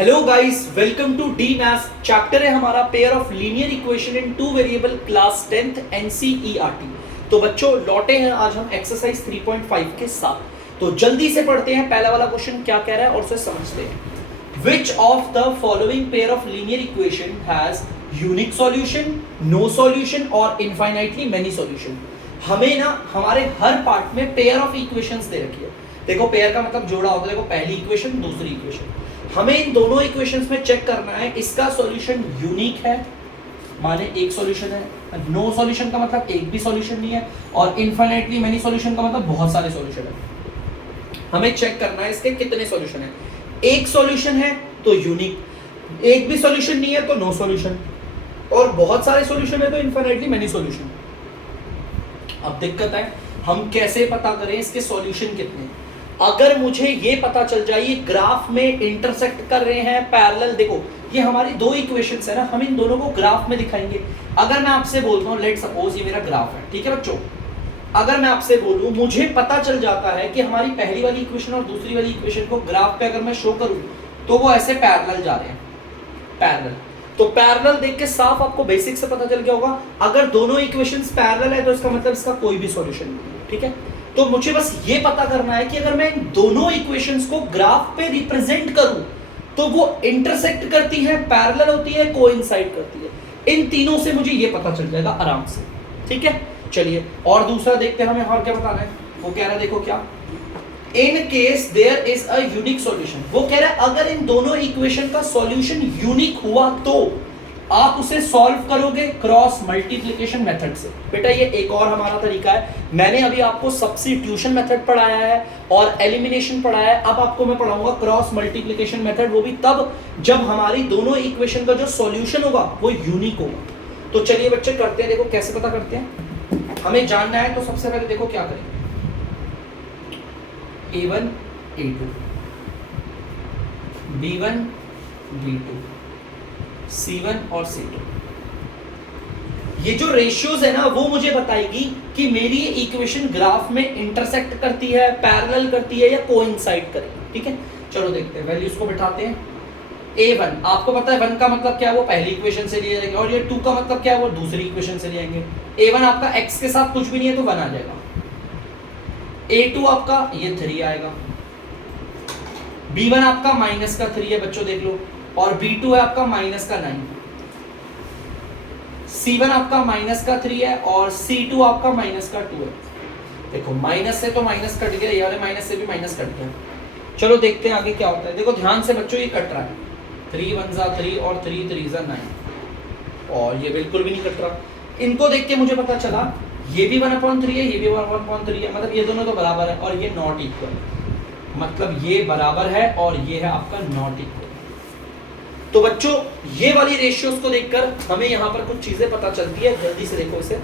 Hello guys, welcome to the maths. Chapter है हमारा pair of linear equation in two variable class 10th NCERT. तो बच्चों लौटे हैं आज हम एक्सरसाइज 3.5 के साथ। तो जल्दी से पढ़ते हैं पहला वाला क्वेश्चन क्या कह रहा है और उसे समझते हैं। Which of the following pair of linear equation has unique solution, no solution और इनफाइनाइटली मेनी सॉल्यूशन। हमें ना हमारे हर पार्ट में पेयर ऑफ इक्वेशंस दे रखी है। देखो पेयर का मतलब जोड़ा होता है। देखो पहली इक्वेशन, दूसरी इक्वेशन। हमें इन दोनों इक्वेशंस में चेक करना है इसका सॉल्यूशन यूनिक है, माने एक सॉल्यूशन है, नो सॉल्यूशन का मतलब एक भी सॉल्यूशन नहीं है, और इनफाइनाइटली मेनी सॉल्यूशन का मतलब बहुत सारे सॉल्यूशन है। हमें चेक करना है इसके कितने सॉल्यूशन है। एक सॉल्यूशन है तो यूनिक, एक भी सॉल्यूशन नहीं है तो नो सॉल्यूशन, और बहुत सारे सॉल्यूशन है तो इनफाइनाइटली मेनी सॉल्यूशन। अब दिक्कत है हम कैसे पता करें इसके सॉल्यूशन कितने। अगर मुझे ये पता चल जाए ये ग्राफ में इंटरसेक्ट कर रहे हैं पैरेलल। देखो ये हमारी दो इक्वेशंस है ना, हम इन दोनों को ग्राफ में दिखाएंगे। अगर मैं आपसे बोलता हूँ लेट सपोज ये मेरा ग्राफ है, ठीक है बच्चों। अगर मैं आपसे बोलूं मुझे पता चल जाता है कि हमारी पहली वाली इक्वेशन और दूसरी वाली इक्वेशन को ग्राफ पे अगर मैं शो करूं तो वो ऐसे पैरेलल जा रहे हैं, पैरेलल। तो पैरेलल देख के साफ आपको बेसिक से पता चल गया होगा। अगर दोनों इक्वेशंस पैरेलल है तो इसका मतलब इसका कोई भी सॉल्यूशन नहीं है, ठीक है। तो मुझे बस ये पता करना है कि अगर मैं इन दोनों इक्वेशंस को ग्राफ पे रिप्रेजेंट करूं तो वो इंटरसेक्ट करती है, पैरेलल होती है, कोइंसाइड करती है। इन तीनों से मुझे ये पता चल जाएगा आराम से, ठीक है। चलिए और दूसरा देखते हैं हमें और क्या बताना है। वो कह रहा है देखो क्या, in case there is a unique solution. वो कह रहा है अगर इन दोनों इक्वेशन का सॉल्यूशन यूनिक हुआ तो आप उसे सॉल्व करोगे क्रॉस मल्टीप्लिकेशन मेथड से। बेटा ये एक और हमारा तरीका है। मैंने अभी आपको सब्स्टिट्यूशन मेथड पढ़ाया है और एलिमिनेशन पढ़ाया है। अब आपको मैं पढ़ाऊंगा क्रॉस मल्टीप्लिकेशन मेथड, वो भी तब जब हमारी दोनों इक्वेशन का जो सॉल्यूशन होगा वो यूनिक होगा। तो चलिए बच्चे करते हैं। देखो कैसे पता करते हैं, हमें जानना है। तो सबसे पहले देखो क्या करेंगे, A1 A2 B1 B2 C1 और C2। ये जो रेशियोज है ना वो मुझे बताएगी कि मेरी ये इक्वेशन ग्राफ में इंटरसेक्ट करती है, पैरेलल करती है या कोइंसाइड करेगी, ठीक है। चलो देखते हैं, वैल्यूज को बिठाते हैं। A1 आपको पता है 1 का मतलब क्या है, वो पहली इक्वेशन से लिए जाएंगे, और ये 2 का मतलब क्या है, वो दूसरी इक्वेशन से ले आएंगे। A1 आपका x के साथ कुछ भी नहीं है तो 1 आ जाएगा। A2 आपका ये 3 आएगा। B1 आपका माइनस का 3 है बच्चों देख लो, और B2 है आपका माइनस का 9। C1 आपका माइनस का 3 है और C2 आपका माइनस का 2 है। देखो माइनस से तो माइनस कट गया, ये वाले माइनस से भी माइनस कट गया। चलो देखते हैं आगे क्या होता है। देखो ध्यान से बच्चों ये कट रहा है, 3 1 जा 3 और 3 3 जा 9, और ये बिल्कुल भी नहीं कट रहा। इनको देख के मुझे पता चला ये भी 1/3 है, ये भी 1/3 है, मतलब ये दोनों तो बराबर है और ये नॉट इक्वल, मतलब ये बराबर है और ये है आपका नॉट इक्वल। तो बच्चों ये वाली रेशियोज को देखकर हमें यहाँ पर कुछ चीजें पता चलती है। जल्दी से देखो इसे।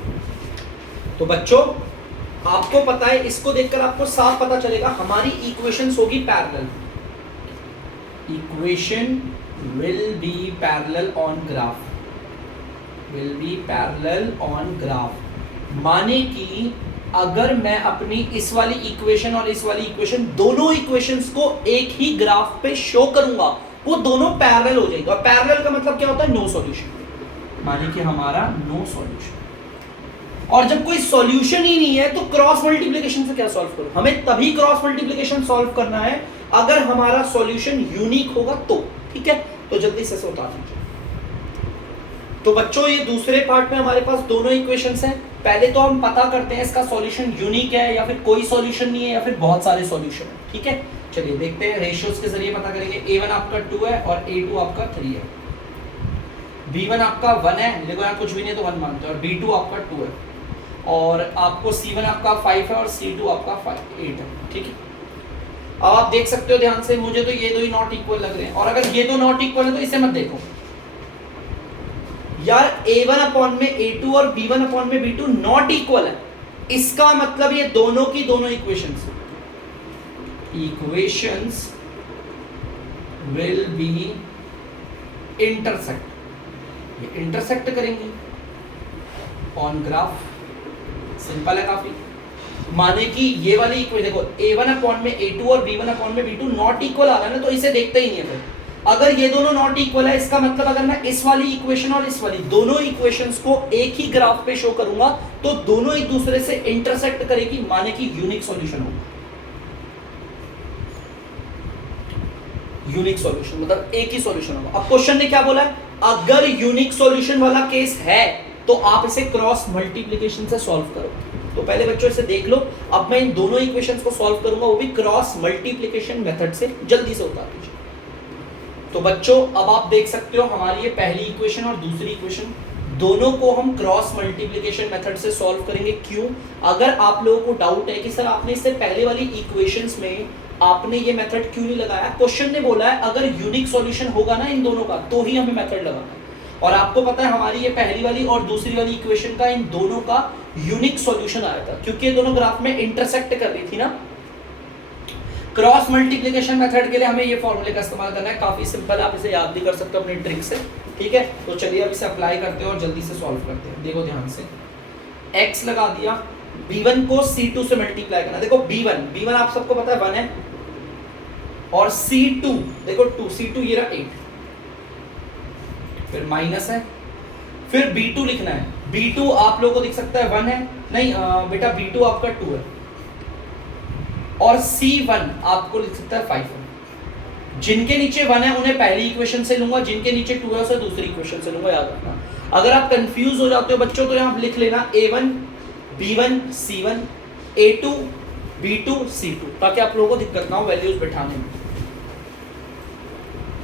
तो बच्चों आपको पता है, इसको देखकर आपको साफ पता चलेगा हमारी इक्वेशंस होगी parallel. Equation will be parallel on graph, will be parallel on graph. माने कि अगर मैं अपनी इस वाली इक्वेशन और इस वाली इक्वेशन, दोनों इक्वेशंस को एक ही ग्राफ पे शो करूंगा, वो दोनों पैरेलल हो जाएंगे। और पैरेलल का मतलब क्या होता है, नो सॉल्यूशन। माने कि हमारा नो सॉल्यूशन। और जब कोई सॉल्यूशन ही नहीं है तो क्रॉस मल्टीप्लिकेशन से क्या सॉल्व करूं। हमें तभी क्रॉस मल्टीप्लिकेशन सॉल्व करना है अगर हमारा सॉल्यूशन यूनिक होगा तो, ठीक है। तो जल्दी से उतार दीजिए। तो बच्चों ये दूसरे पार्ट में हमारे पास दोनों इक्वेशंस हैं। पहले तो हम पता करते हैं इसका सॉल्यूशन यूनिक है या फिर कोई सॉल्यूशन नहीं है या फिर बहुत सारे सॉल्यूशन है, ठीक है। चलिए देखते हैं, रेशियोज के जरिए पता करेंगे। A1 आपका 2 है और A2 आपका 3 है। B1 आपका 1 है, देखो यहाँ कुछ भी नहीं है तो 1 मानते हैं, और B2 आपका 2 है, और आपको C1 आपका 5 है और C2 आपका 8 है, ठीक है। अब आप देख सकते हो ध्यान से, मुझे तो ये दो ही नॉट इक्वल लग रहे हैं, और अगर ये दो नॉट इक्वल है तो इसे मत देखो यार। A1 अपॉन में A2 और B1 अपॉन में B2 नॉट इक्वल है, इसका मतलब ये दोनों की दोनों इक्वेशंस विल बी इंटरसेक्ट, ये इंटरसेक्ट करेंगे ऑन ग्राफ। सिंपल है काफी। माने कि ये वाली इक्वेशन देखो, A1 अपॉन में A2 और B1 अपॉन में B2 नॉट इक्वल आ रहा है ना, तो इसे देखते ही नहीं है फिर। अगर ये दोनों नॉट इक्वल है, इसका मतलब अगर मैं इस वाली इक्वेशन और इस वाली दोनों इक्वेशंस को एक ही ग्राफ पे शो करूंगा तो दोनों एक दूसरे से इंटरसेक्ट करेगी, माने कि यूनिक सॉल्यूशन होगा। यूनिक सॉल्यूशन मतलब एक ही सॉल्यूशन होगा। अब क्वेश्चन ने क्या बोला है, अगर यूनिक सॉल्यूशन वाला केस है तो आप इसे क्रॉस मल्टीप्लिकेशन से सॉल्व करो। तो पहले बच्चों इसे देख लो, अब मैं इन दोनों इक्वेशंस को सॉल्व करूंगा, वो भी क्रॉस मल्टीप्लिकेशन मेथड से। जल्दी से उतार दीजिए। तो बच्चों अब आप देख सकते हो हमारी ये पहली इक्वेशन और दूसरी इक्वेशन, दोनों को हम क्रॉस मल्टीप्लिकेशन मेथड से सॉल्व करेंगे। क्यों? अगर आप लोगों को डाउट है कि सर आपने इससे पहले वाली इक्वेशंस में आपने ये मेथड क्यों नहीं लगाया, क्वेश्चन ने बोला है अगर यूनिक सॉल्यूशन होगा ना इन दोनों का तो ही हमें मेथड लगाना है। और आपको पता है हमारी ये पहली वाली और दूसरी वाली इक्वेशन का इन दोनों का यूनिक सॉल्यूशन आया था, क्योंकि ये दोनों ग्राफ में इंटरसेक्ट कर रही थी ना। क्रॉस मल्टीप्लिकेशन मेथड के लिए हमें ये फॉर्मूले का इस्तेमाल करना है, काफी सिंपल है, आप इसे याद भी कर सकते हो अपनी ट्रिक से। ठीक है, तो चलिए अब इसे अप्लाई करते हैं और जल्दी से सॉल्व करते हैं। देखो ध्यान से, x लगा दिया, b1 को c2 से मल्टीप्लाई करना। देखो b1 आप सबको पता है 1 है, और c2 देखो 2, c2 ये रहा 8, फिर माइनस है, फिर b2 लिखना है। b2 आप लोगों को दिख सकता है 1 है, नहीं बेटा b2 आपका 2 है, और c1 आपको लिख सकता है 5 है। जिनके नीचे 1 है उन्हें पहली इक्वेशन से लूंगा, जिनके नीचे 2 है उसे दूसरी इक्वेशन से लूंगा, याद रखना। अगर आप कंफ्यूज हो जाते हो बच्चों तो यहां लिख लेना a1 b1 c1 a2 b2 c2, ताकि आप लोगों को दिक्कत ना हो वैल्यूज बैठाने में।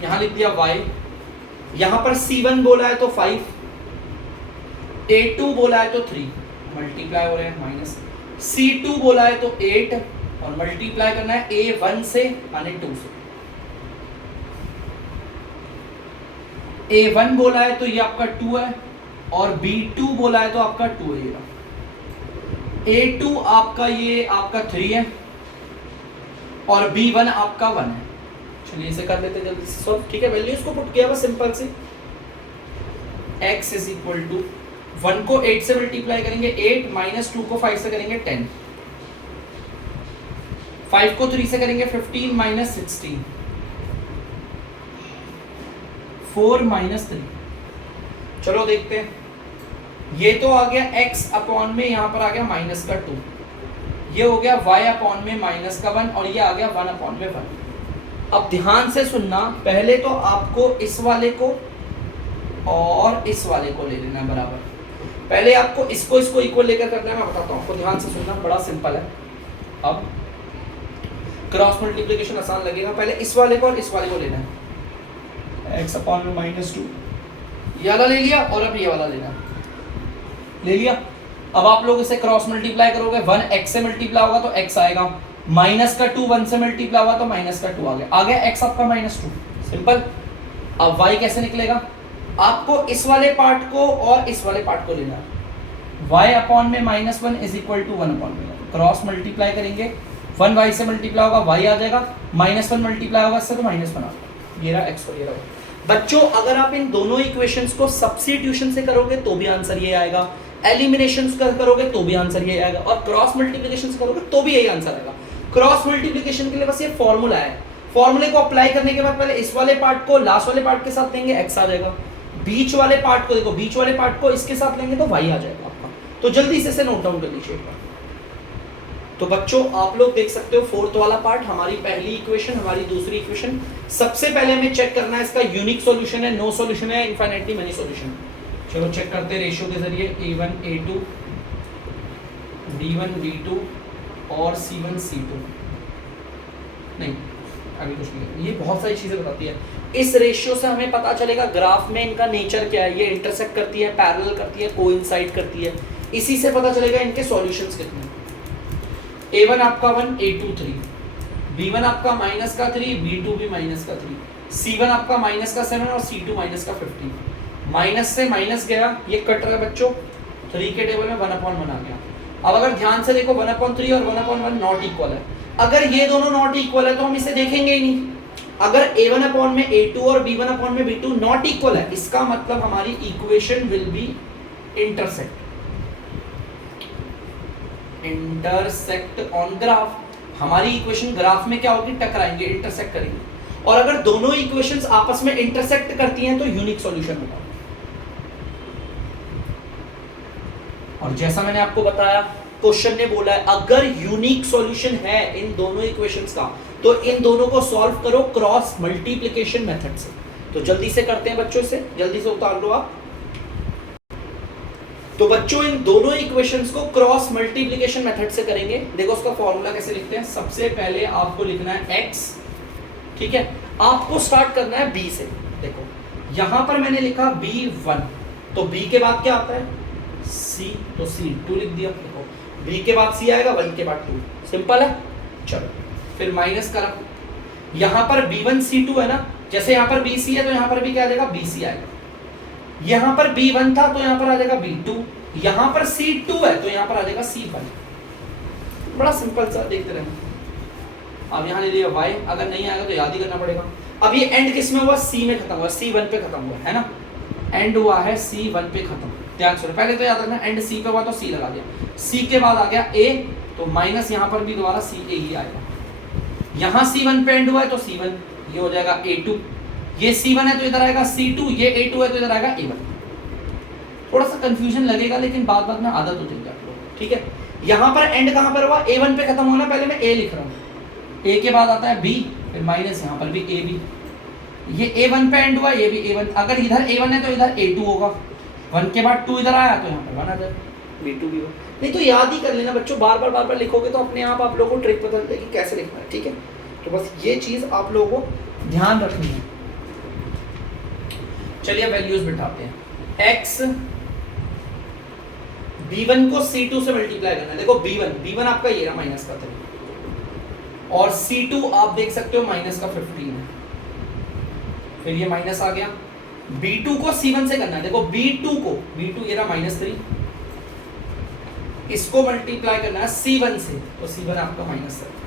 यहां लिख दिया y, यहां पर c1 बोला है तो 5, a2 बोला है तो 3 मल्टीप्लाई हो रहे हैं माइनस, c2 बोला है तो 8 और मल्टीप्लाई करना है a1 से माने 2 से। a1 बोला है तो ये आपका 2 है, और b2 बोला है तो आपका 2 है, a2 आपका ये आपका 3 है, और b1 आपका 1 है। चलिए इसे कर लेते हैं जल्दी से सॉल्व। ठीक है, वैल्यूज को पुट किया बस सिंपल से। x इज इक्वल टू 1 को 8 से मल्टीप्लाई करेंगे 8, माइनस 2 को 5 से करेंगे 10, 5 को 3 से करेंगे 15 माइनस 16, 4 माइनस 3। चलो देखते हैं, ये तो आ गया x अपॉन में, यहाँ पर आ गया माइनस का 2, ये हो गया y अपॉन में माइनस का 1, और ये आ गया 1 अपॉन में 1। अब ध्यान से सुनना, पहले तो आपको इस वाले को और इस वाले को ले लेना है बराबर। पहले आपको इसको इक्वल लेकर करना है, मैं बताता हूँ आपको, ध्यान से सुनना, बड़ा सिंपल है। अब क्रॉस मल्टीप्लिकेशन आसान लगेगा, पहले इस वाले को और इस वाले को लेना है, x अपॉन में माइनस 2 ये वाला ले लिया, और अब ये वाला लेना ले लिया। अब आप लोग इसे क्रॉस मल्टीप्लाई करोगे, 1 x से मल्टीप्लाई होगा तो x आएगा, माइनस का 2 1 से मल्टीप्लाई हुआ तो माइनस का 2 आ गया x आपका माइनस 2, सिंपल। अब y कैसे निकलेगा, आपको इस वाले पार्ट को और इस वाले पार्ट को लेना है, y अपॉन में minus 1 is equal to 1 upon में, क्रॉस मल्टीप्लाई करेंगे, 1 y से मल्टीप्लाई होगा y आ जाएगा, माइनस 1 मल्टीप्लाई होगा इससे तो माइनस 1 आ जाएगा, ये रहा x और ये रहा। बच्चों अगर आप इन दोनों इक्वेशंस को सब्स्टिट्यूशन से करोगे तो भी आंसर ये आएगा, एलिमिनेशन करोगे तो भी आंसर ये आएगा, और क्रॉस मल्टीप्लिकेशन करोगे तो भी यही आंसर आएगा। क्रॉस मल्टीप्लिकेशन के लिए बस ये फॉर्मूला है, फॉर्मूले को अप्लाई करने के बाद पहले इस वाले पार्ट को लास्ट वाले पार्ट के साथ लेंगे x आ जाएगा, बीच वाले पार्ट को देखो बीच वाले पार्ट को इसके साथ लेंगे तो y आ जाएगा आपका। तो जल्दी से इसे नोट डाउन कर लीजिए एक बार। तो बच्चों आप लोग देख सकते हो फोर्थ वाला पार्ट, हमारी पहली इक्वेशन, हमारी दूसरी इक्वेशन। सबसे पहले हमें चेक करना है इसका यूनिक सॉल्यूशन है, नो सॉल्यूशन है, इनफाइनाइटली मेनी सॉल्यूशन। चलो चेक करते हैं रेशियो के जरिए, a1 a2 b1 b2 और c1 c2। नहीं अभी कुछ नहीं, ये बहुत सारी चीजें बताती है। इस रेशियो से हमें पता चलेगा ग्राफ में इनका नेचर क्या है, ये इंटरसेक्ट करती है, पैरेलल करती है, कोइंसाइड करती है, इसी से पता चलेगा इनके सॉल्यूशंस कितने। a1 आपका 1 a2 3, b1 आपका माइनस का 3 b2 भी माइनस का 3, c1 आपका माइनस का 7 और c2 माइनस का 15। माइनस से माइनस गया, ये कट रहा है बच्चों, 3 के टेबल में 1/1 आ गया। अब अगर ध्यान से देखो 1/3 और 1/1 नॉट इक्वल है, अगर ये दोनों नॉट इक्वल है तो हम इसे देखेंगे ही नहीं। अगर a1 अपॉन में a2 और b1 अपॉन में b2 नॉट इक्वल है, इसका मतलब हमारी equation will be intersect on graph. हमारी इक्वेशन ग्राफ में क्या होगी, टकराएंगे, इंटरसेक्ट करेंगे। और अगर दोनों इक्वेशंस आपस में इंटरसेक्ट करती हैं तो यूनिक सॉल्यूशन होगा। और जैसा मैंने आपको बताया, क्वेश्चन ने बोला है अगर यूनिक सॉल्यूशन है इन दोनों इक्वेशंस का तो इन दोनों को सॉल्व करो क्रॉस मल्टीप्लिकेशन मेथड से। तो जल्दी से करते हैं बच्चों, से जल्दी से उतार लो आप। तो बच्चों इन दोनों इक्वेशंस को क्रॉस मल्टीप्लिकेशन मेथड से करेंगे। देखो उसका फॉर्मूला कैसे लिखते हैं। सबसे पहले आपको लिखना है x, ठीक है। आपको स्टार्ट करना है b से। देखो यहां पर मैंने लिखा b1, तो b के बाद क्या आता है c, तो c2 लिख दिया। देखो b के बाद c आएगा, 1 के बाद 2, सिंपल है। चलो फिर माइनस करा, यहां पर b1 c2 है ना, जैसे यहां पर bc है तो यहां पर भी क्या आ जाएगा bc आएगा। यहां पर b1 था तो यहां पर आ जाएगा b2, यहां पर c2 है तो यहां पर आ जाएगा c1। बड़ा सिंपल सा, देखते रहना। अब यहां ले लिया y, अगर नहीं आएगा तो याद ही करना पड़ेगा। अब ये एंड किस में हुआ, c में खत्म हुआ, c1 पे खत्म हुआ है ना, एंड हुआ है c1 पे खत्म। ध्यान सुनो, पहले तो याद रखना एंड c पे हुआ तो c लगा दिया, c के बाद आ गया a, तो माइनस यहां पर भी दोबारा c a ही आएगा। यहां c1 पे एंड हुआ है तो c1, ये हो जाएगा a2, ये c1 है तो इधर आएगा c2, ये a2 है तो इधर आएगा a1। थोड़ा सा कंफ्यूजन लगेगा लेकिन बाद बाद में आदत हो जाएगी आप लोग, ठीक है। यहां पर एंड कहां पर हुआ, a1 पे खत्म होना, पहले मैं a लिख रहा हूं, a के बाद आता है b, फिर माइनस यहां पर भी ab, ये a1 पे एंड हुआ, ये भी a1, अगर इधर a1 है तो इधर a2 होगा, 1 के बाद 2 इधर आया तो यहां पर 1 आ जाएगा, b2 भी होगा। नहीं तो याद ही कर लेना बच्चों, बार बार लिखोगे तो अपने आप लोगों को ट्रिक पता चलती है कि कैसे लिखना है, ठीक है। तो बस ये चीज आप लोगों को ध्यान रखनी है। चलिए वैल्यूज बिठाते हैं। x b1 को c2 से मल्टीप्लाई करना है। देखो b1 आपका ये रहा माइनस का 3, और c2 आप देख सकते हो माइनस का 15 है, फिर ये माइनस आ गया। b2 को c1 से करना है। देखो b2 ये रहा -3, इसको मल्टीप्लाई करना है c1 से, तो c1 आपका -7।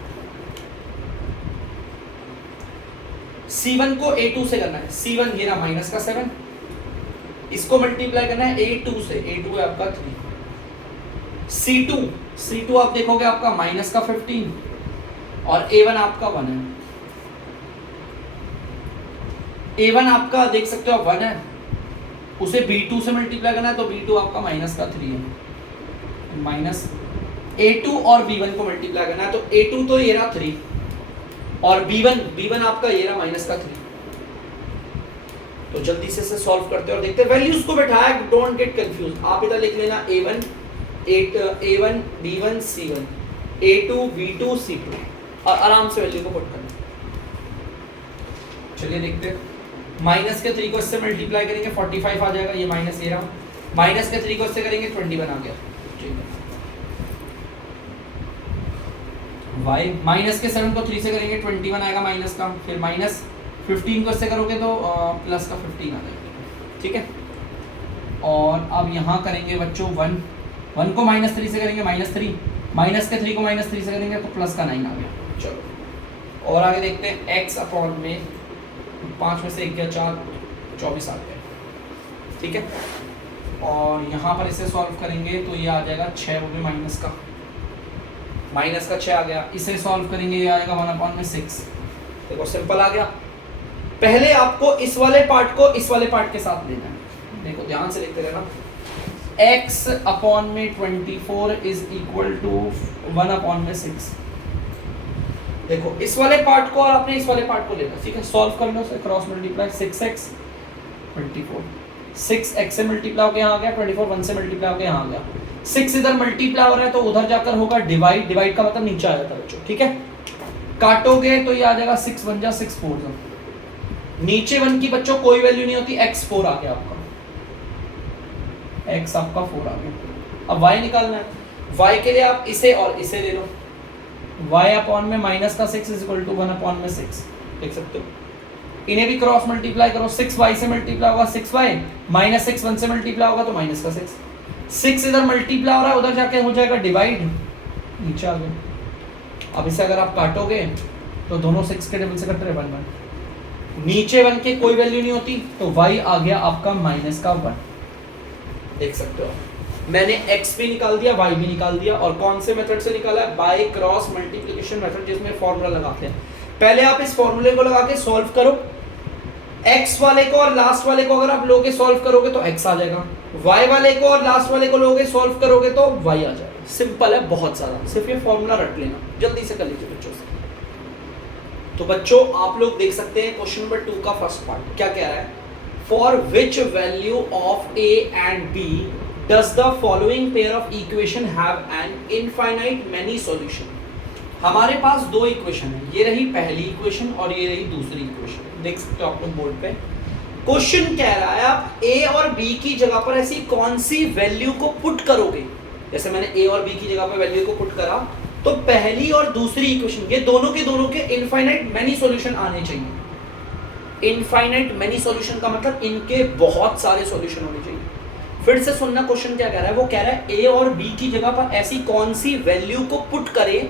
c1 को a2 से करना है, c1 ये रहा माइनस का 7, इसको मल्टीप्लाई करना है a2 से, a2 है आपका 3। c2 आप देखोगे आपका माइनस का 15, और a1 आपका 1 है। a1 आपका देख सकते हो 1 है, उसे b2 से मल्टीप्लाई करना है तो b2 आपका माइनस का 3 है, माइनस a2 और b1 को मल्टीप्लाई करना है, तो a2 तो ये रहा 3, और b1 आपका ये रहा माइनस का 3। तो जल्दी से इसे सॉल्व करते हैं और देखते हैं। वैल्यूज को बैठाया, डोंट गेट कंफ्यूज। आप इधर लिख लेना a1 b1 c1, a2 b2 c2, और आराम से वैल्यू को पुट करना। चलिए देखते हैं। माइनस के 3 को इससे मल्टीप्लाई करेंगे 45 आ जाएगा, ये माइनस ये रहा, माइनस के 3 को इससे करेंगे 21 आ गया, ठीक है। y माइनस के 7 को 3 से करेंगे 21 आएगा माइनस का, फिर माइनस 15 को इससे करोगे तो प्लस का 15 आ जाएगा, ठीक है। और अब यहाँ करेंगे बच्चों 1 को -3 से करेंगे -3, माइनस के 3 को -3 से करेंगे तो प्लस का 9 आ गया। चलो और आगे देखते हैं। x अपॉन में 5 में से 1 गया 4, 24 आ गया, ठीक है। और यहाँ पर इसे सॉल्व करेंगे तो ये आ जाएगा 6, वो भी माइनस का 6 आ गया। इसे सॉल्व करेंगे ये आएगा 1/6। देखो सिंपल आ गया। पहले आपको इस वाले पार्ट को इस वाले पार्ट के साथ लेना है। देखो ध्यान से देखते रहना। x अपॉन में 24 इज इक्वल टू 1/6। देखो इस वाले पार्ट को और आपने इस वाले पार्ट को लेना, ठीक है। सॉल्व कर लो, उसे क्रॉस मल्टीप्लाई 6x 24, 6x से मल्टीप्लाई होकर यहाँ आ गया, 24 1 से मल्टीप्लाई होकर यहाँ आ गया। 6 इधर मल्टीप्लाई हो रहा है तो उधर जाकर होगा डिवाइड, डिवाइड का मतलब नीचे आ जाता है बच्चों, ठीक है। काटोगे तो ये आ जाएगा 6 1 जा 6 4 जा, नीचे 1 की बच्चों कोई वैल्यू नहीं होती, x 4 आ गया आपका, x आपका 4 आ गया। अब y निकालना है। y के लिए आप इसे और इसे ले लो, y अपॉन में -6 इज इक्वल टू 1/6, देख सकते हो। इन्हें भी क्रॉस मल्टीप्लाई करो, 6y से मल्टीप्लाई होगा 6y, -6 1 से मल्टीप्लाई होगा तो -6, 6 इधर मल्टीप्लाई हो रहा है, उधर जाके हो जाएगा डिवाइड, नीचे आ गया। अब इसे अगर आप काटोगे तो दोनों 6 के टेबल से कट रहे 1 1, नीचे 1 के कोई वैल्यू नहीं होती तो y आ गया आपका -1, देख सकते हो। मैंने x भी निकाल दिया, y भी निकाल दिया, और कौन से मेथड से निकाला है, बाय क्रॉस मल्टीप्लिकेशन मेथड, जिसमें फॉर्मूला लगाते हैं। पहले आप इस फॉर्मूले को लगा के सॉल्व करो, x वाले को और लास्ट वाले को अगर आप लोगे सॉल्व करोगे तो x आ जाएगा, y वाले को और लास्ट वाले को लोगे सॉल्व करोगे तो y आ जाएगा। सिंपल है बहुत ज्यादा, सिर्फ ये फॉर्मूला रट लेना, जल्दी से कर लीजिए बच्चों से। तो बच्चों आप लोग देख सकते हैं क्वेश्चन नंबर 2 का फर्स्ट पार्ट क्या कह रहा है, for which value of a and b does the following pair of equation have an infinite many solution. हमारे पास दो इक्वेशन है, ये रही पहली इक्वेशन और ये रही दूसरी इक्वेशन, देख सकते हो आप लोग बोर्ड पे। क्वेश्चन कह रहा है आप a और b की जगह पर ऐसी कौन सी वैल्यू को पुट करोगे। जैसे मैंने a और b की जगह पर वैल्यू को पुट करा तो पहली और दूसरी इक्वेशन ये दोनों के इनफाइनाइट मेनी सॉल्यूशन आने चाहिए। इनफाइनाइट मेनी सॉल्यूशन का मतलब इनके बहुत सारे सॉल्यूशन होने चाहिए। फिर से सुनना क्वेश्चन क्या कह रहा है, वो कह रहा है a और b की जगह पर ऐसी कौन सी वैल्यू को पुट करें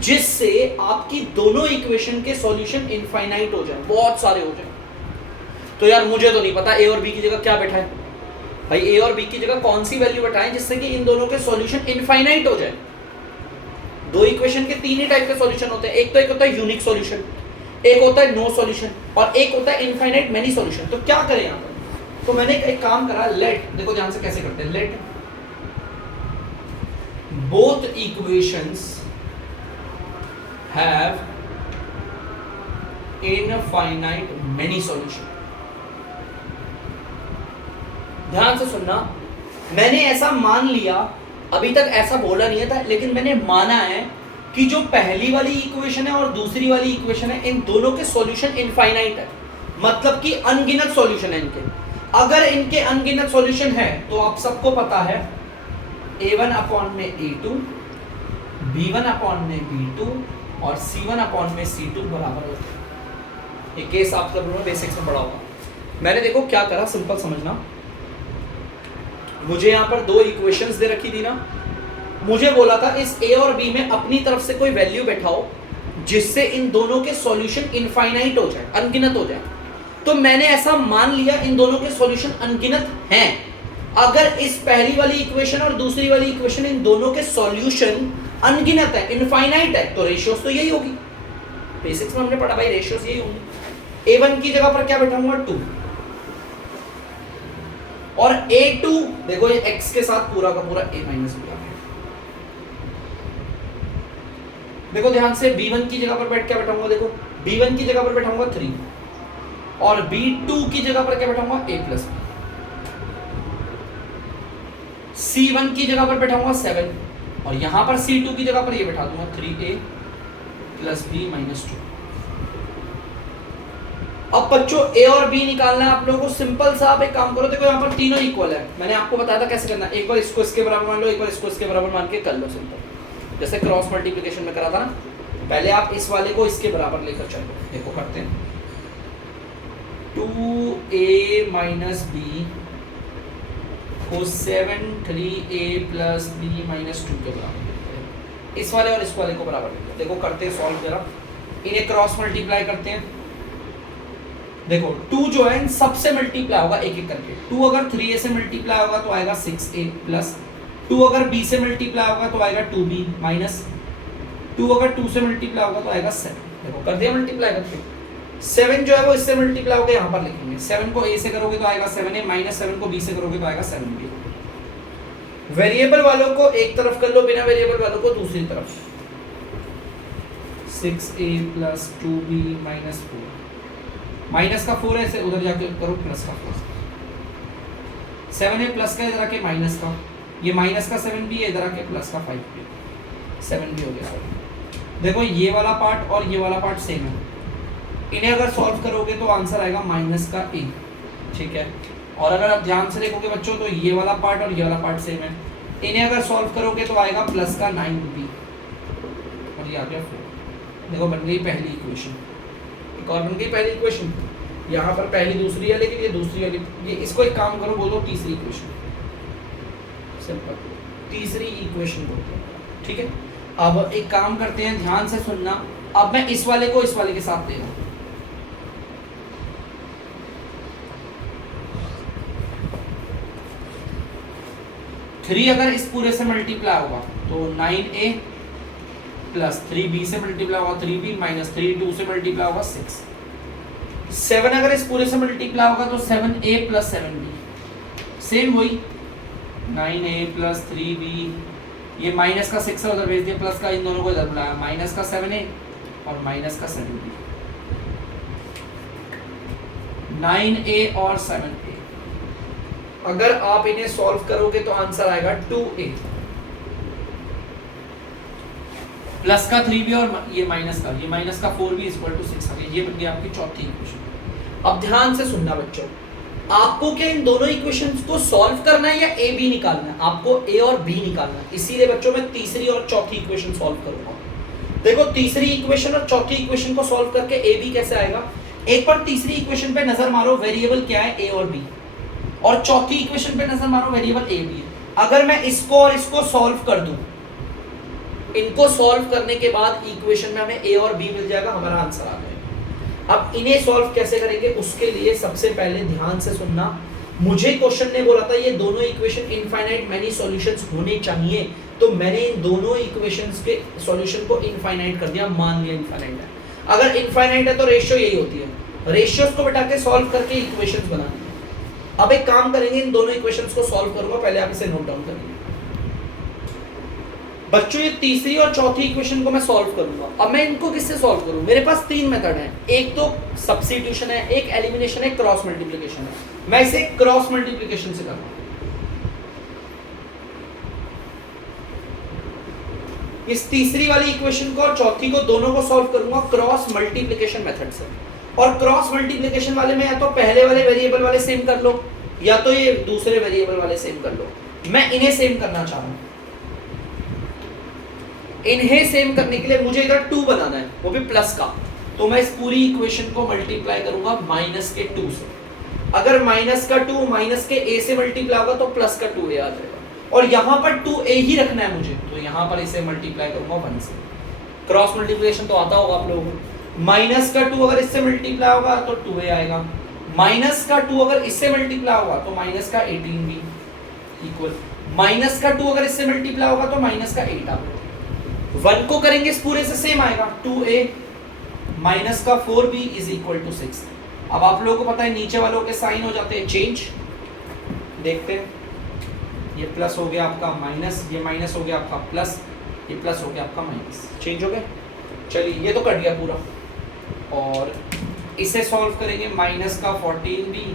जिससे आपकी दोनों इक्वेशन के सॉल्यूशन इनफाइनाइट हो जाए, बहुत सारे हो जाए। तो यार मुझे तो नहीं पता a और b की जगह क्या बैठा है भाई, a और b की जगह कौन सी वैल्यू बैठाएं जिससे कि इन दोनों के सॉल्यूशन इनफाइनाइट हो जाए। दो इक्वेशन के तीन ही टाइप के सॉल्यूशन होते हैं, एक होता है यूनिक सॉल्यूशन, एक होता है नो सॉल्यूशन और एक होता है इनफाइनाइट मेनी सॉल्यूशन। तो क्या करें यहाँ पर, तो मैंने एक काम करा, लेट, देखो ध्यान से कैसे करते हैं, let both equations have infinite many solution। ध्यान से सुनना, मैंने ऐसा मान लिया, अभी तक ऐसा बोला नहीं था लेकिन मैंने माना है कि जो पहली वाली इक्वेशन है और दूसरी वाली इक्वेशन है इन दोनों के सॉल्यूशन इनफाइनाइट है, मतलब कि अनगिनत सॉल्यूशन है इनके। अगर इनके अनगिनत सॉल्यूशन है तो आप सबको पता है a1 अपॉन में a2, b1 अपॉन में b2 और C1 अपॉन में C2 बराबर होता है। ये केस आप सब लोगों बेसिक्स में पढ़ा होगा। मैंने देखो क्या करा, सिंपल समझना, मुझे यहाँ पर दो इक्वेशंस दे रखी थी ना, मुझे बोला था इस A और B में अपनी तरफ से कोई वैल्यू बैठाओ जिससे इन दोनों के सॉल्यूशन इनफाइनाइट हो जाए, अनगिनत हो जाए। तो मैंने ऐसा मान लिया इन दोनों के सॉल्यूशन अनगिनत हैं। अगर इस पहली वाली इक्वेशन और दूसरी वाली इक्वेशन इन दोनों के सॉल्यूशन अनगिनत है, इनफाइनाइट है, तो रेशियोस तो यही होगी। बेसिक्स में हमने पढ़ा भाई रेशियोस यही होंगी। a1 की जगह पर क्या बैठाऊंगा 2 और a2 देखो ये x के साथ पूरा का पूरा a माइनस b। देखो ध्यान से, b1 की जगह पर बैठ क्या बैठाऊंगा, देखो b1 की जगह पर बैठाऊंगा 3 और b2 की जगह पर क्या बैठाऊंगा a प्लस b। c1 की जगह पर बैठाऊंगा 7 और यहां पर C2 की जगह पर ये बैठा दूंगा 3a प्लस b माइनस 2। अब बच्चों a और b निकालना है आप लोगों को। सिंपल सा आप एक काम करो, देखो यहाँ पर तीनों इक्वल है, मैंने आपको बताया था कैसे करना। एक बार इसको इसके बराबर मान लो, एक बार इसको इसके बराबर मान के कर लो, सिंपल जैसे क्रॉस मल्टीप्लिकेशन में करा था ना। पहले आप इस वाले को इसके बराबर लेकर चलो, देखो करते हैं 2a माइनस b को 7 3a प्लस b माइनस 2 के बराबर, इस वाले और इस वाले को बराबर लेते हैं। देखो करते हैं सॉल्व जरा, इन्हें क्रॉस मल्टीप्लाई करते हैं। देखो 2 जो है सबसे मल्टीप्लाई होगा एक एक करके। 2 अगर 3a से मल्टीप्लाई होगा तो आएगा 6a प्लस 2 अगर b से मल्टीप्लाई होगा तो आएगा 2b माइनस 2 अगर 2 से मल्टीप्लाई होगा तो आएगा 7। देखो कर दिया मल्टीप्लाई करके। 7 जो है वो इससे मल्टीप्लाई होगा, यहाँ पर लिखेंगे 7 को a से करोगे तो आएगा 7a माइनस 7 को b से करोगे तो आएगा 7b। वेरिएबल वालों को एक तरफ कर लो, बिना वेरिएबल वालों को दूसरी तरफ। 6a plus 2b minus 4, minus का 4 है इसे उधर जाके करो प्लस का 4। 7a प्लस का इधर आके माइनस का, ये माइनस का 7b है इधर आके प्लस का 5b, 7b हो गया। सॉरी देखो ये वाला पार्ट और ये वाला पार्ट सेम है, इन्हें अगर सॉल्व करोगे तो आंसर आएगा माइनस का a, ठीक है। और अगर आप ध्यान से देखोगे बच्चों तो ये वाला पार्ट और ये वाला पार्ट सेम है, इन्हें अगर सॉल्व करोगे तो आएगा प्लस का 9b और ये आ गया 4। देखो बन गई पहली इक्वेशन। एक और बन गई पहली इक्वेशन, यहाँ पर पहली दूसरी है लेकिन ये दूसरी वाली, ये इसको एक काम करो, बोलो तीसरी इक्वेशन। सिंपल तीसरी इक्वेशन बोलते हैं, ठीक है। अब एक काम करते हैं, ध्यान से सुनना। अब मैं इस वाले को इस वाले के साथ दे रहा हूँ, थ्री अगर इस पूरे से मल्टीप्लाई होगा तो 9a प्लस 3b से मल्टीप्लाई होगा 3b माइनस 3 2 से मल्टीप्लाई होगा 6 7 अगर इस पूरे से मल्टीप्लाई होगा तो 7a प्लस 7b सेम वही 9a प्लस 3b ये माइनस का 6 उधर भेज दिया प्लस का इन दोनों को इधर बुलाया माइनस का 7a और माइनस का 7b 9a और 7a अगर आप इन्हें सॉल्व करोगे तो आंसर आएगा 2a प्लस का 3b और ये माइनस का 4b इक्वल टू 6 आ गया। ये बन गया आपकी चौथी इक्वेशन। अब ध्यान से सुनना बच्चों, आपको क्या इन दोनों इक्वेशंस को सॉल्व करना है या a b निकालना है? आपको a और b निकालना है। इसीलिए बच्चों मैं तीसरी और चौथी इक्वेशन सॉल्व करूंगा। देखो तीसरी इक्वेशन और चौथी इक्वेशन को सॉल्व करके a b कैसे आएगा। एक बार तीसरी इक्वेशन पे नजर मारो, वेरिएबल क्या है a और b, और चौथी इक्वेशन पे नजर मारो, वेरिएबल a b है। अगर मैं इसको और इसको सॉल्व कर दूं, इनको सॉल्व करने के बाद इक्वेशन में हमें a और b मिल जाएगा, हमारा आंसर आ जाएगा। अब इन्हें सॉल्व कैसे करेंगे उसके लिए सबसे पहले ध्यान से सुनना। मुझे क्वेश्चन ने बोला था ये दोनों इक्वेशन इनफाइनाइट मैनी सॉल्यूशंस होने चाहिए, तो मैंने इन दोनों इक्वेशंस के सॉल्यूशन को इनफाइनाइट कर दिया, मान लिया इनफाइनाइट है। अगर इनफाइनाइट है तो रेशियो यही होती है, रेशियोस को बैठा के सॉल्व करके इक्वेशंस बनानी है। अब एक काम करेंगे, इन दोनों इक्वेशंस को सॉल्व करूंगा, पहले आप इसे नोट डाउन करेंगे बच्चों। ये तीसरी और चौथी इक्वेशन को मैं सॉल्व करूंगा। अब मैं इनको किससे सॉल्व करूं? मेरे पास तीन मेथड हैं, एक तो सब्स्टिट्यूशन है, एक एलिमिनेशन है, क्रॉस मल्टीप्लिकेशन है। मैं इसे क्रॉस मल्टीप्लिकेशन से करूंगा। इस तीसरी वाली इक्वेशन को और चौथी को दोनों को सॉल्व करूंगा क्रॉस मल्टीप्लिकेशन मेथड से। और क्रॉस मल्टीप्लिकेशन वाले में या तो पहले वाले वेरिएबल वाले सेम कर लो या तो ये दूसरे वेरिएबल वाले सेम कर लो। मैं इन्हें सेम करना चाह रहा हूं। इन्हें सेम करने के लिए मुझे इधर 2 बनाना है, वो भी प्लस का, तो मैं इस पूरी इक्वेशन को मल्टीप्लाई करूंगा माइनस के 2 से। अगर माइनस का 2 माइनस के a से मल्टीप्लाई होगा तो प्लस का 2a आ जाएगा, और यहां पर 2a ही रखना है मुझे, तो यहां पर इसे मल्टीप्लाई करूंगा 1 से। क्रॉस मल्टीप्लिकेशन तो आता होगा आप लोगों को। माइनस का 2 अगर इससे मल्टीप्लाई होगा तो 2a आएगा, माइनस का 2 अगर इससे मल्टीप्लाई होगा तो माइनस का 18b इक्वल, माइनस का 2 अगर इससे मल्टीप्लाई होगा तो माइनस का 8 आएगा। 1 को करेंगे इस पूरे से सेम आएगा, 2a माइनस का 4b इज इक्वल टू 6। अब आप लोगों को पता है नीचे वालों के साइन हो जाते हैं चेंज, देखते हैं। ये प्लस हो गया आपका माइनस, ये माइनस हो गया आपका प्लस, ये प्लस हो गया आपका माइनस, चेंज हो गया। चलिए ये तो कट गया पूरा, और इसे सॉल्व करेंगे माइनस का 14b,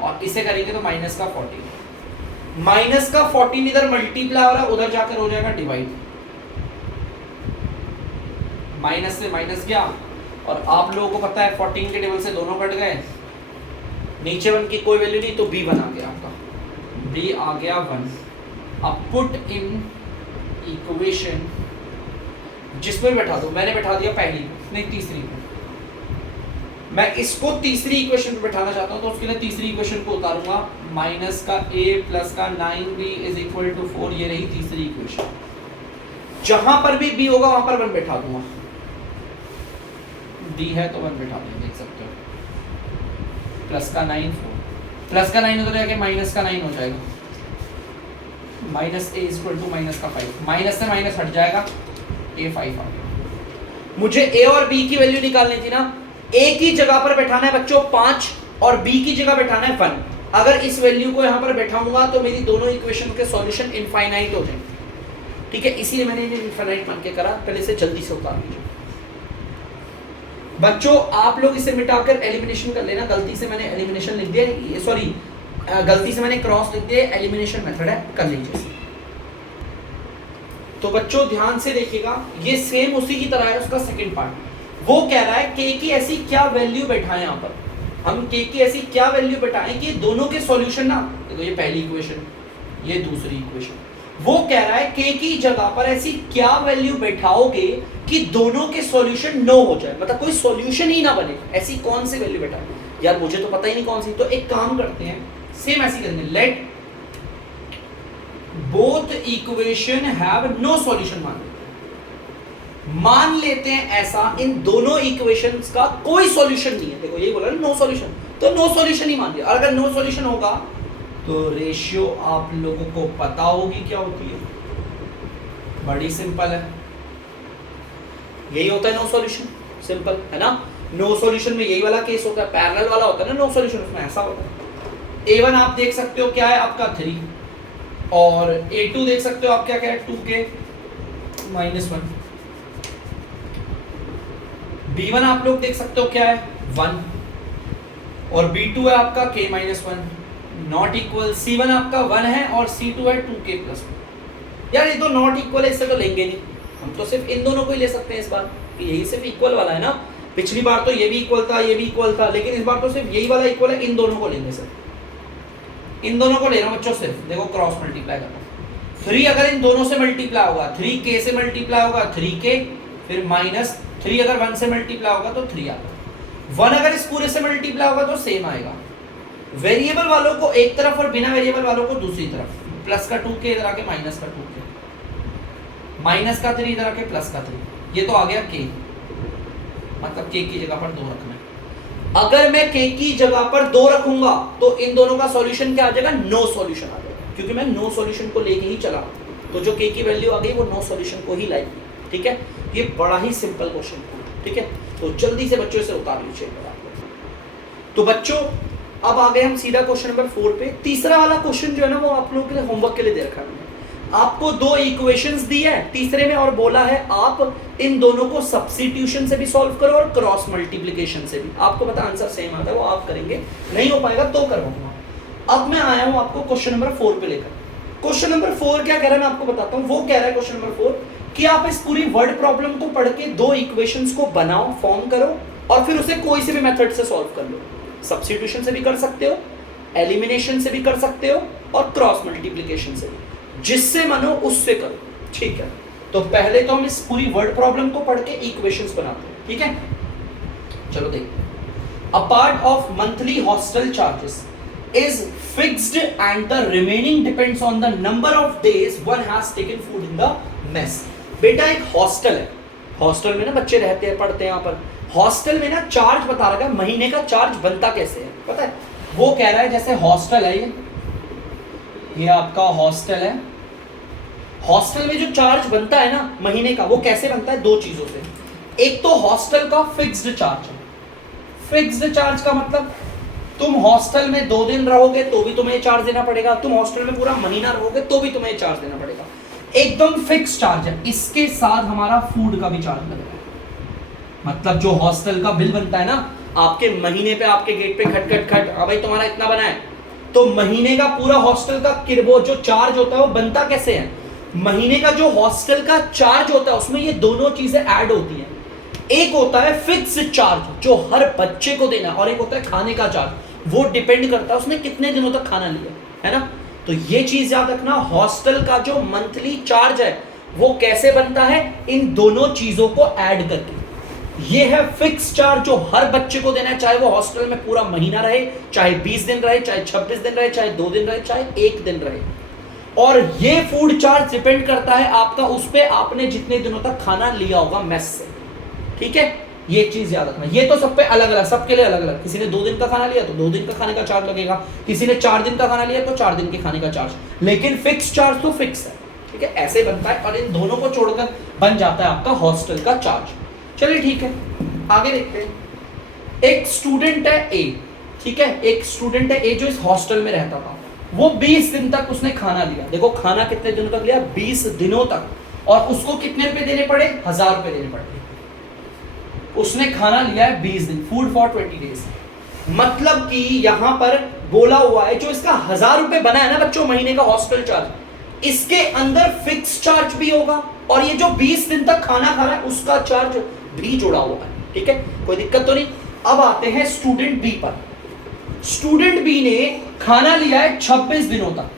और इसे करेंगे तो माइनस का 14। माइनस का 14 इधर मल्टीप्लाई हो रहा है, उधर जाकर हो जाएगा डिवाइड, माइनस से माइनस गया, और आप लोगों को पता है 14 के टेबल से दोनों कट गए, नीचे 1 की कोई वैल्यू नहीं, तो b 1 आ गया आपका, b आ गया 1। अब पुट इन इक्वेशन, जिसमें बैठा दो, मैंने बैठा दिया पहली नहीं तीसरी में, मैं इसको तीसरी इक्वेशन पे बैठाना चाहता हूं, तो उसके लिए तीसरी इक्वेशन को उतारूंगा, माइनस का a प्लस का 9b इज इक्वल टू 4, ये रही तीसरी इक्वेशन। जहां पर भी b होगा वहां पर 1 बैठा दूंगा, d है तो 1 बैठा दिया, देख सकते हो। प्लस का 9 4, प्लस का 9 उधर जाके माइनस का 9 हो जाएगा, minus a equal to minus का 5, माइनस से माइनस हट जाएगा, a 5 आ गया। मुझे a और b की वैल्यू निकालनी थी ना, a की जगह पर बैठाना है बच्चों 5 और b की जगह बैठाना है 1। अगर इस वैल्यू को यहाँ पर बैठाऊंगा तो मेरी दोनों इक्वेशन के सॉल्यूशन इनफाइनाइट हो जाएंगे, ठीक है, इसीलिए मैंने इन्हें इनफाइनाइट मान के करा। पहले से जल्दी से उतार लीजिए बच्चों, आप लोग इसे मिटाकर एलिमिनेशन कर लेना। गलती से मैंने एलिमिनेशन लिख दिया, सॉरी गलती से मैंने क्रॉस लिख दिया, एलिमिनेशन मेथड है, कर लीजिए। तो बच्चों ध्यान से देखिएगा, ये सेम उसी की तरह है, उसका सेकंड पार्ट। वो कह रहा है k की ऐसी क्या वैल्यू बैठाएं, यहाँ पर हम k की ऐसी क्या वैल्यू बैठाएं कि दोनों के सॉल्यूशन ना, देखो ये पहली इक्वेशन, ये दूसरी इक्वेशन, वो कह रहा है k की जगह पर ऐसी क्या वैल्यू बैठाओगे कि दोनों के सॉल्यूशन नो हो जाए, मतलब कोई सॉल्यूशन ही ना बने, ऐसी कौन सी वैल्यू बैठाओ। यार मुझे तो पता ही नहीं कौन सी, तो एक काम करते हैं, सेम ऐसी करेंगे, let both equation have no solution मान लेते हैं ऐसा, इन दोनों इक्वेशंस का कोई सॉल्यूशन नहीं है। देखो यही बोला ना नो सॉल्यूशन, तो नो सॉल्यूशन ही मान लिया। और अगर नो सॉल्यूशन होगा तो रेशियो आप लोगों को पता होगी क्या होती है, बड़ी सिंपल है। यही होता है नो सॉल्यूशन, सिंपल है ना। नो सॉल्यूशन में यही वाला केस होता है, पैरेलल वाला होता है ना नो सॉल्यूशन, उसमें ऐसा होता है। A1 आप देख सकते हो क्या है आपका 3, और A2 देख सकते हो आप क्या है 2k -1। B1 आप लोग देख सकते हो क्या है 1, और B2 है आपका k -1 नॉट इक्वल। C1 आपका 1 है और C2 है 2k + 1। यार ये तो नॉट इक्वल है, इससे तो लेंगे नहीं हम, तो सिर्फ इन दोनों को ही ले सकते हैं इस बार, यही सिर्फ इक्वल वाला है ना। पिछली बार तो ये भी इक्वल था, ये भी इक्वल था, लेकिन इस बार तो सिर्फ यही वाला इक्वल है, इन दोनों को लेंगे सिर्फ, इन दोनों को ले रहा हूं बच्चों सिर्फ। देखो क्रॉस मल्टीप्लाई करना, 3 अगर इन दोनों से मल्टीप्लाई होगा 3k से मल्टीप्लाई होगा 3k, फिर -3 अगर 1 से मल्टीप्लाई होगा तो 3 आएगा, 1 अगर इस पूरे से मल्टीप्लाई होगा तो सेम आएगा। वेरिएबल वालों को एक तरफ और बिना वेरिएबल वालों को दूसरी तरफ, प्लस का 2k इधर आके माइनस का 2k, माइनस का 3 इधर आके प्लस का 3, ये तो आ गया k, मतलब k की जगह पर 2 रखना है। अगर मैं k की जगह पर 2 रखूंगा तो इन दोनों का सॉल्यूशन क्या आ जाएगा, नो सॉल्यूशन आ जाएगा, क्योंकि मैं नो सॉल्यूशन को लेके ही चला, तो जो k की वैल्यू आ गई वो नो सॉल्यूशन को ही लाएगी। ठीक है, ये बड़ा ही सिंपल क्वेश्चन है। ठीक है, तो जल्दी से बच्चों से उतार लीजिए। तो बच्चों अब आ गए हम सीधा क्वेश्चन नंबर 4 पे। तीसरा वाला क्वेश्चन जो है ना वो आप लोगों के लिए होमवर्क के लिए दे रखा है। आपको 2 इक्वेशंस दी है, तीसरे में और बोला है आप इन दोनों को सब्स्टिट्यूशन से भी सॉल्व करो और क्रॉस मल्टीप्लिकेशन से भी। आपको पता आंसर सेम आता है, वो आप करेंगे, नहीं हो पाएगा तो करवाऊंगा। अब मैं आया हूं आपको क्वेश्चन नंबर 4 पे लेकर। क्वेश्चन नंबर 4 क्या कह रहा है मैं आपको बताता हूं। वो कह रहा है क्वेश्चन नंबर 4 कि आप इस पूरी वर्ड प्रॉब्लम को पढ़ के 2 इक्वेशंस को बनाओ, फॉर्म करो, और फिर उसे कोई से भी मेथड से सॉल्व कर लो। सब्स्टिट्यूशन से भी कर सकते हो, एलिमिनेशन से भी कर सकते हो, और क्रॉस मल्टीप्लिकेशन से भी, जिससे मानो उससे करो। ठीक है, तो पहले तो हम इस पूरी वर्ड प्रॉब्लम को पढ़ के इक्वेशंस बनाते हैं। ठीक है, चलो देखते। A part of monthly hostel charges is fixed and the remaining depends on the number of days one has taken food in the mess. बेटा एक हॉस्टल है, हॉस्टल में ना बच्चे रहते हैं, पढ़ते हैं यहाँ पर। हॉस्टल में ना चार्ज बता रखा है, महीने का चार्ज बनता कैसे है पता है। वो कह रहा है जैसे हॉस्टल है, ये आपका हॉस्टल है। हॉस्टल में जो चार्ज बनता है ना महीने का, वो कैसे बनता है, 2 चीजों से। एक तो हॉस्टल का फिक्स्ड चार्ज है। फिक्स्ड चार्ज का मतलब तुम हॉस्टल में 2 दिन रहोगे तो भी तुम्हें चार्ज देना पड़ेगा, तुम हॉस्टल में पूरा महीना रहोगे तो भी तुम्हें चार्ज देना पड़ेगा, एकदम फिक्स चार्ज है। इसके साथ हमारा फूड का भी चार्ज लगेगा। मतलब जो हॉस्टल का बिल बनता है ना आपके महीने पे, आपके गेट पे खट खट खट, हाँ भाई तुम्हारा इतना बना है, तो महीने का पूरा हॉस्टल का किरबो जो चार्ज होता है वो बनता कैसे है। महीने का जो हॉस्टल का चार्ज होता है उसमें ये दोनों चीजें ऐड होती हैं। एक होता है फिक्स चार्ज जो हर बच्चे को देना, और एक होता है खाने का चार्ज, वो डिपेंड करता है उसने कितने दिनों तक खाना लिया है ना। तो ये चीज याद रखना, हॉस्टल का जो मंथली चार्ज है वो कैसे बनता है, इन दोनों चीजों को ऐड करके। ये है फिक्स चार्ज जो हर बच्चे को देना है, चाहे वो हॉस्टल में पूरा महीना रहे, चाहे 20 दिन रहे, चाहे 26 दिन रहे, चाहे 2 दिन रहे, चाहे 1 दिन रहे। और ये फूड चार्ज डिपेंड करता है आपका उस पे आपने जितने दिनों तक खाना लिया होगा मेस से। ठीक है, ये चीज याद रखना। ये तो सब पे अलग अलग, सबके लिए अलग अलग। किसी ने 2 दिन का खाना लिया तो 2 दिन का खाने का चार्ज लगेगा, किसी ने 4 दिन का खाना लिया तो 4 दिन के खाने का चार्ज, लेकिन फिक्स चार्ज तो फिक्स है। ठीक है, ऐसे बनता है, और इन दोनों को छोड़कर बन जाता है आपका हॉस्टल का चार्ज। चलिए ठीक है, आगे देखते हैं। एक स्टूडेंट है ए, ठीक है, एक स्टूडेंट है ए जो इस हॉस्टल में रहता था। वो 20 दिन तक उसने खाना लिया। देखो खाना कितने दिनों तक लिया, 20 दिनों तक, और उसको कितने रुपए देने पड़े, 1000 रुपए देने पड़े। उसने खाना लिया है 20 दिन, फूड फॉर 20 डेज। मतलब कि यहां पर बोला हुआ है जो इसका 1000 रुपए बना है ना बच्चों महीने का हॉस्टल चार्ज, इसके अंदर फिक्स चार्ज भी होगा, और ये जो 20 दिन तक खाना खा रहा है उसका चार्ज भी जुड़ा हुआ है। ठीक है, कोई दिक्कत तो नहीं। अब आते हैं स्टूडेंट बी पर। स्टूडेंट बी ने खाना लिया है 26 दिनों तक,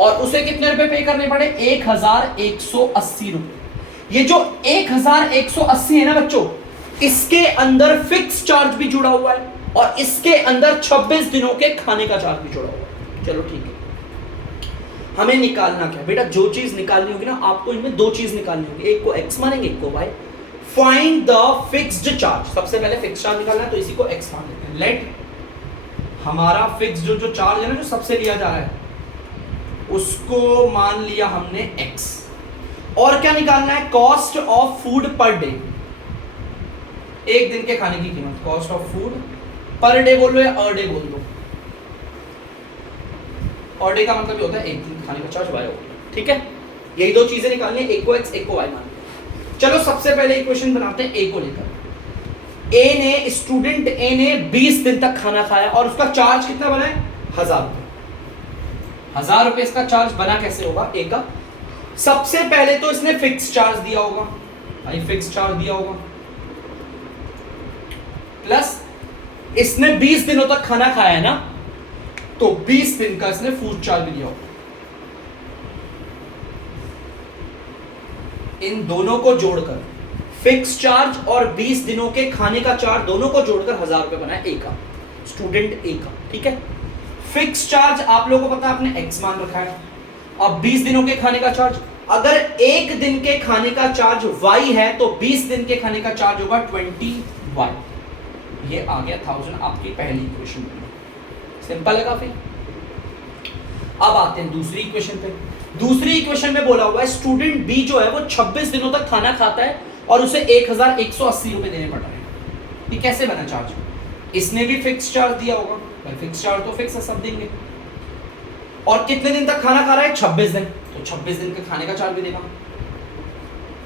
और उसे कितने रुपए पे करने पड़े, 1180 रुपए। ये जो 1180 है ना बच्चों, इसके अंदर फिक्स चार्ज भी जुड़ा हुआ है, और इसके अंदर 26 दिनों के खाने का चार्ज भी जुड़ा हुआ है। चलो ठीक है, हमें निकालना क्या बेटा, जो चीज निकालनी होगी ना आपको, इनमें 2 चीज निकालनी होगी, एक को x मानेंगे, एक को y। Find the fixed charge. सबसे पहले फिक्स चार्ज निकालना है, तो इसी को x मान लेते हैं। लेट हमारा फिक्स जो चार्ज है ना, जो सबसे लिया जा रहा है, उसको मान लिया हमने x। और क्या निकालना है, cost of food per day. एक दिन के खाने की कीमत, cost of food per day बोल लो या अ डे बोल लो, और डे का मतलब ये होता है एक दिन खाने का चार्ज वाई होगा, ठीक है। यही दो चीजें निकालनी है, एक को एक्स एक को वाई मान लिया। चलो सबसे पहले इक्वेशन बनाते हैं ए को लेकर। ए ने स्टूडेंट ए ने 20 दिन तक खाना खाया और उसका चार्ज कितना बना है 1000 रुपए। 1000 रुपए इसका चार्ज बना कैसे होगा ए का? सबसे पहले तो इसने फिक्स चार्ज दिया होगा, भाई फिक्स चार्ज दिया होगा, प्लस इसने 20 दिनों तक खाना खाया है ना, तो 20 दिन का इसने फूड चार्ज भी दिया होगा। इन दोनों को जोड़कर फिक्स चार्ज और 20 दिनों के खाने का चार्ज दोनों को जोड़कर 1000 रुपए बना है ए का, स्टूडेंट ए का, ठीक है। फिक्स चार्ज आप लोगों को पता है आपने एक्स मान रखा है। अब 20 दिनों के खाने का चार्ज, अगर एक दिन के खाने का चार्ज y है तो 20 दिन के खाने का चार्ज होगा 20y। ये आ गया 1000 आपकी पहली इक्वेशन। सिंपल है काफी। अब आते हैं दूसरी इक्वेशन पे। दूसरी इक्वेशन में बोला हुआ है स्टूडेंट बी जो है वो 26 दिनों तक खाना खाता है और उसे 1180 रुपए देने पड़ रहे हैं। ये कैसे बना चार्ज? इसने भी फिक्स चार्ज दिया होगा, भाई फिक्स चार्ज तो फिक्स है, सब देंगे। और कितने दिन तक खाना खा रहा है 26 दिन, तो 26 दिन के खाने का चार्ज भी देगा,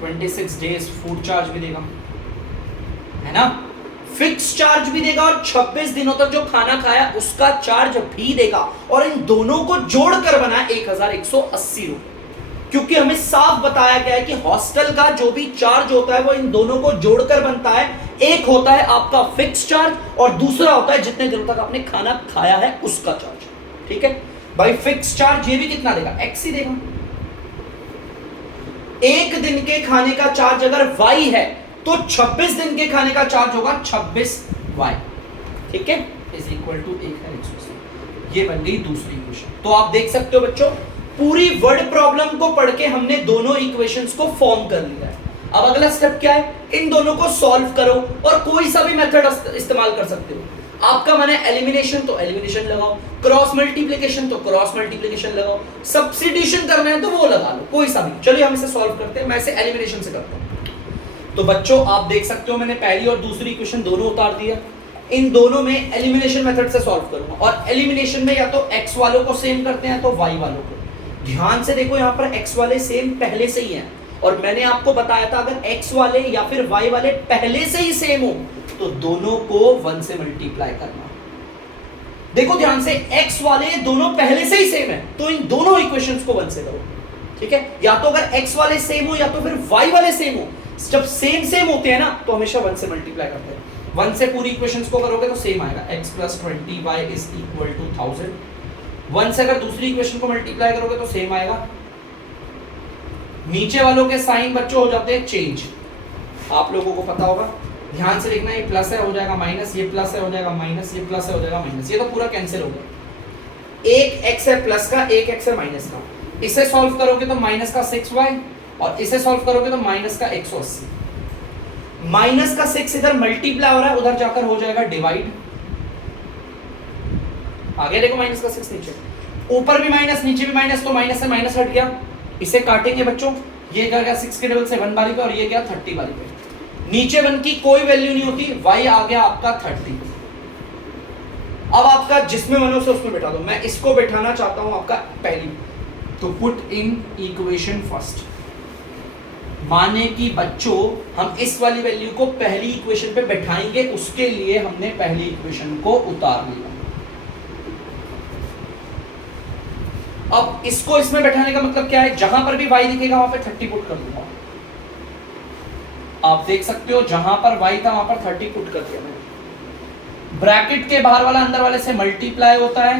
26 डेज फूड चार्ज भी देगा, है ना। फिक्स चार्ज भी देगा और 26 दिनों तक जो खाना खाया उसका चार्ज भी देगा, और इन दोनों को जोड़कर बना 1180 रुपए। क्योंकि हमें साफ बताया गया है कि हॉस्टल का जो भी चार्ज होता है वो इन दोनों को जोड़कर बनता है। एक होता है आपका फिक्स चार्ज और दूसरा होता है जितने दिनों तक आपने खाना खाया है उसका चार्ज, ठीक है भाई। फिक्स चार्ज ये भी कितना देगा, एक्स ही देगा। एक दिन के खाने का चार्ज अगर y है तो 26 दिन के खाने का चार्ज होगा 26y, ठीक है, इज इक्वल टू 1 ये बन गई दूसरी इक्वेशन। तो आप देख सकते हो बच्चों, पूरी वर्ड प्रॉब्लम को पढ़ के हमने दोनों इक्वेशंस को फॉर्म कर लिया है। अब अगला स्टेप क्या है, इन दोनों को सॉल्व करो और कोई सा भी मेथड इस्तेमाल कर सकते हो। आपका मन है एलिमिनेशन तो एलिमिनेशन लगाओ, क्रॉस मल्टीप्लिकेशन तो क्रॉस मल्टीप्लिकेशन लगाओ, सब्स्टिट्यूशन करना है तो वो लगा लो, कोई सा भी। चलिए हम इसे सॉल्व करते हैं, मैं इसे एलिमिनेशन से करता हूं। तो बच्चों आप देख सकते हो मैंने पहली और दूसरी इक्वेशन दोनों उतार दिया। इन दोनों में एलिमिनेशन मेथड से सॉल्व करूंगा, और एलिमिनेशन में या तो x वालों को सेम करते हैं तो y वालों को। ध्यान से देखो यहाँ पर x वाले सेम पहले से ही हैं, और मैंने आपको बताया था अगर x वाले या फिर y वाले पहले से ही सेम हो तो दोनों को 1 से मल्टीप्लाई करना। देखो ध्यान से, x वाले दोनों पहले से ही सेम है तो इन दोनों इक्वेशंस को 1 से करो, ठीक है। या तो अगर x वाले सेम हो या तो फिर y वाले सेम हो, जब सेम सेम होते हैं ना तो हमेशा 1 से मल्टीप्लाई करते हैं। 1 से पूरी इक्वेशंस को करोगे तो सेम आएगा, x + 20y is equal to 1000। 1 से अगर दूसरी इक्वेशन को मल्टीप्लाई करोगे तो सेम आएगा। नीचे वालों के साइन बच्चों हो जाते हैं चेंज, आप लोगों को पता होगा, ध्यान से देखना, ये प्लस है हो जाएगा माइनस, ये प्लस है हो जाएगा माइनस, ये प्लस है हो जाएगा माइनस, ये तो पूरा कैंसिल हो गया। एक x है प्लस का, एक x है माइनस का। इसे सॉल्व करोगे तो माइनस का 6y, और इसे सॉल्व करोगे तो माइनस का 180। माइनस का 6 इधर मल्टीप्लाई हो रहा है, उधर जाकर हो जाएगा डिवाइड। आगे देखो माइनस का 6 नीचे, ऊपर भी माइनस नीचे भी माइनस, तो माइनस से माइनस हट गया। इसे काटेंगे बच्चों, ये क्या गया 6 के डबल से 1 बारी पे, और ये गया 30 बारी पे। नीचे 1 की कोई वैल्यू नहीं होती, y आ गया आपका 30। अब आपका जिसमें मन हो से उसमें बैठा दो, मैं इसको बैठाना चाहता हूं आपका पहली, तो पुट इन इक्वेशन फर्स्ट। माने कि बच्चों हम इस वाली वैल्यू को पहली इक्वेशन पे बैठाएंगे, उसके लिए हमने पहली इक्वेशन को उतार लिया। अब इसको इसमें बैठाने का मतलब क्या है, जहां पर भी y दिखेगा वहां पे 30 पुट कर दूंगा। आप देख सकते हो जहां पर y था वहां पर 30 पुट कर दिया मैंने। ब्रैकेट के बाहर वाला अंदर वाले से मल्टीप्लाई होता है,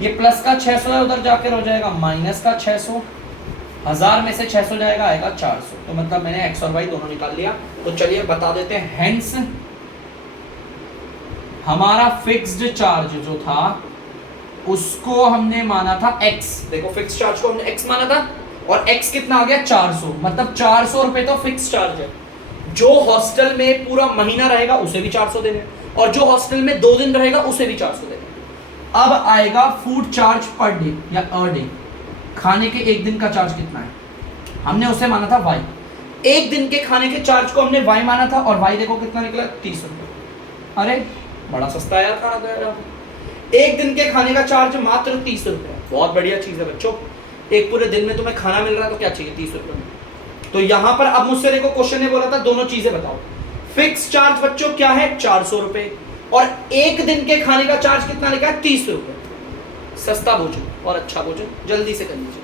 ये प्लस का 600 है, उधर जाकर हो जाएगा माइनस का 600। 1000 में से 600 जाएगा, आएगा 400। तो मतलब मैंने x और y दोनों निकाल लिया। तो चलिए बता देते हैं, हेंस हमारा फिक्स्ड चार्ज जो था उसको हमने माना था x। देखो फिक्स चार्ज को हमने x माना था, और x कितना आ गया 400, मतलब 400 रुपए तो फिक्स चार्ज है। जो हॉस्टल में पूरा महीना रहेगा उसे भी 400 देने, और जो हॉस्टल में 2 दिन रहेगा उसे भी 400 देने। अब आएगा फूड चार्ज पर डे या अ डे, खाने के एक दिन का चार्ज कितना है, हमने उसे माना था y। एक दिन के खाने के चार्ज को हमने y माना था और y देखो कितना निकला 30 रुपए। अरे बड़ा सस्ता यार खाना था यार। एक दिन के खाने का चार्ज मात्र 30 रुपए, बहुत बढ़िया चीज है बच्चों। एक पूरे दिन में तुम्हें खाना मिल रहा है तो क्या चाहिए 30 रुपए में। तो यहां पर अब मुझसे देखो क्वेश्चन ने बोला था दोनों चीजें बताओ। फिक्स चार्ज बच्चों क्या है 400 रुपए और एक दिन के खाने का चार्ज कितना लिखा है 30 रुपए। सस्ता भोजन और अच्छा भोजन जल्दी से कर लीजिए।